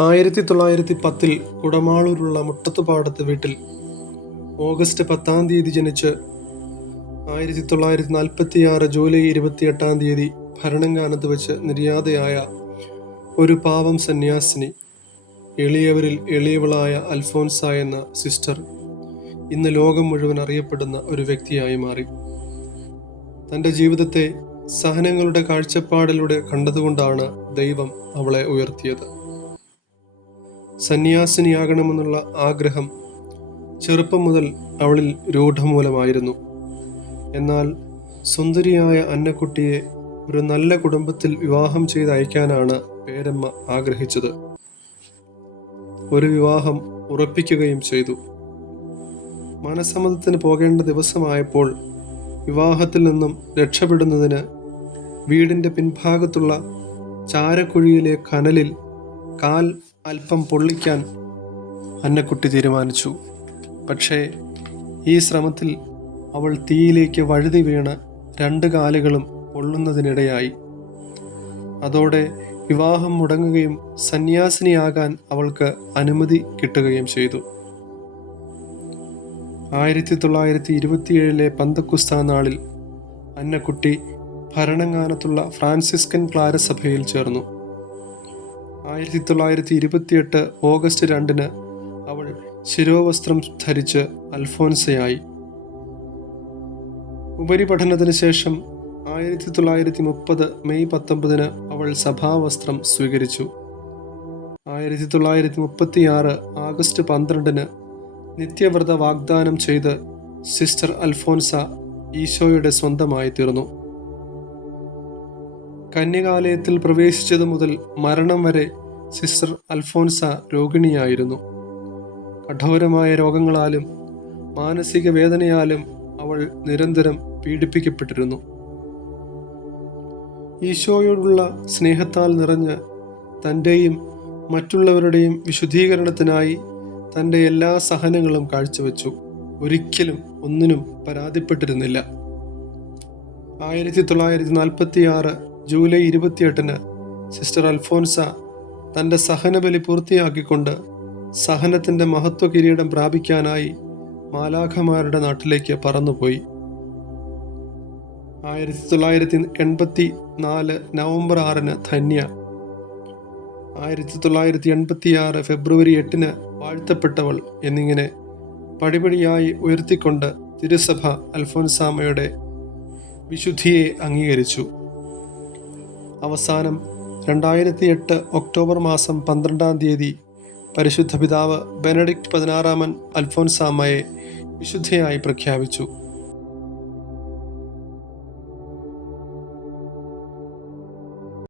1910 കുടമാളൂരുള്ള മുട്ടത്തുപാടത്ത് വീട്ടിൽ ഓഗസ്റ്റ് 10 ജനിച്ച് 1946 ജൂലൈ 28 ഭരണങ്ങാനത്ത് വെച്ച് നിര്യാതയായ ഒരു പാവം സന്യാസിനി, എളിയവരിൽ എളിയവളായ അൽഫോൻസ എന്ന സിസ്റ്റർ ഇന്ന് ലോകം മുഴുവൻ അറിയപ്പെടുന്ന ഒരു വ്യക്തിയായി മാറി. തൻ്റെ ജീവിതത്തെ സഹനങ്ങളുടെ കാഴ്ചപ്പാടിലൂടെ കണ്ടതുകൊണ്ടാണ് ദൈവം അവളെ ഉയർത്തിയത്. സന്യാസിനിയാകണമെന്നുള്ള ആഗ്രഹം ചെറുപ്പം മുതൽ അവളിൽ രൂഢമൂലമായിരുന്നു. എന്നാൽ സുന്ദരിയായ അന്നക്കുട്ടിയെ ഒരു നല്ല കുടുംബത്തിൽ വിവാഹം ചെയ്ത് അയക്കാനാണ് പേരമ്മ ആഗ്രഹിച്ചത്. ഒരു വിവാഹം ഉറപ്പിക്കുകയും ചെയ്തു. മനസ്സമ്മതത്തിന് പോകേണ്ട ദിവസമായപ്പോൾ വിവാഹത്തിൽ നിന്നും രക്ഷപ്പെടുന്നതിന് വീടിൻ്റെ പിൻഭാഗത്തുള്ള ചാരക്കുഴിയിലെ കനലിൽ കാൽ അല്പം പൊള്ളിക്കാൻ അന്നക്കുട്ടി തീരുമാനിച്ചു. പക്ഷേ ഈ ശ്രമത്തിൽ അവൾ തീയിലേക്ക് വഴുതി വീണ് 2 കാലുകളും പൊള്ളുന്നതിനിടയായി. അതോടെ വിവാഹം മുടങ്ങുകയും സന്യാസിനിയാകാൻ അവൾക്ക് അനുമതി കിട്ടുകയും ചെയ്തു. 1927 പന്തക്കുസ്ത നാളിൽ അന്നക്കുട്ടി ഭരണങ്ങാനത്തുള്ള ഫ്രാൻസിസ്കൻ ക്ലാരസഭയിൽ ചേർന്നു. 1928 ഓഗസ്റ്റ് 2 അവൾ ശിരോവസ്ത്രം ധരിച്ച് അൽഫോൻസയായി. ഉപരിപഠനത്തിന് ശേഷം 1930 മെയ് 19 അവൾ സഭാവസ്ത്രം സ്വീകരിച്ചു. 1936 ആഗസ്റ്റ് 12 നിത്യവ്രത വാഗ്ദാനം ചെയ്ത് സിസ്റ്റർ അൽഫോൻസ ഈശോയുടെ സ്വന്തമായി തീർന്നു. കന്യകാലയത്തിൽ പ്രവേശിച്ചതു മുതൽ മരണം വരെ സിസ്റ്റർ അൽഫോൻസ രോഗിണിയായിരുന്നു. കഠോരമായ രോഗങ്ങളാലും മാനസിക വേദനയാലും അവൾ നിരന്തരം പീഡിപ്പിക്കപ്പെട്ടിരുന്നു. ഈശോയോടുള്ള സ്നേഹത്താൽ നിറഞ്ഞ് തൻ്റെയും മറ്റുള്ളവരുടെയും വിശുദ്ധീകരണത്തിനായി തൻ്റെ എല്ലാ സഹനങ്ങളും കാഴ്ചവെച്ചു. ഒരിക്കലും ഒന്നിനും പരാതിപ്പെട്ടിരുന്നില്ല. 1946 ജൂലൈ 28 സിസ്റ്റർ അൽഫോൻസ തൻ്റെ സഹനബലി പൂർത്തിയാക്കിക്കൊണ്ട് സഹനത്തിൻ്റെ മഹത്വ കിരീടം പ്രാപിക്കാനായി മാലാഖമാരുടെ നാട്ടിലേക്ക് പറന്നുപോയി. 1984 നവംബർ 6 ധന്യ, 1986 ഫെബ്രുവരി 8 വാഴ്ത്തപ്പെട്ടവൾ എന്നിങ്ങനെ പടിപടിയായി ഉയർത്തിക്കൊണ്ട് തിരുസഭ അൽഫോൻസാമയുടെ വിശുദ്ധിയെ അംഗീകരിച്ചു. അവസാനം 2008 ഒക്ടോബർ മാസം 12 പരിശുദ്ധ പിതാവ് ബെനഡിക്ട് 16 അൽഫോൻസാമയെ വിശുദ്ധയായി പ്രഖ്യാപിച്ചു.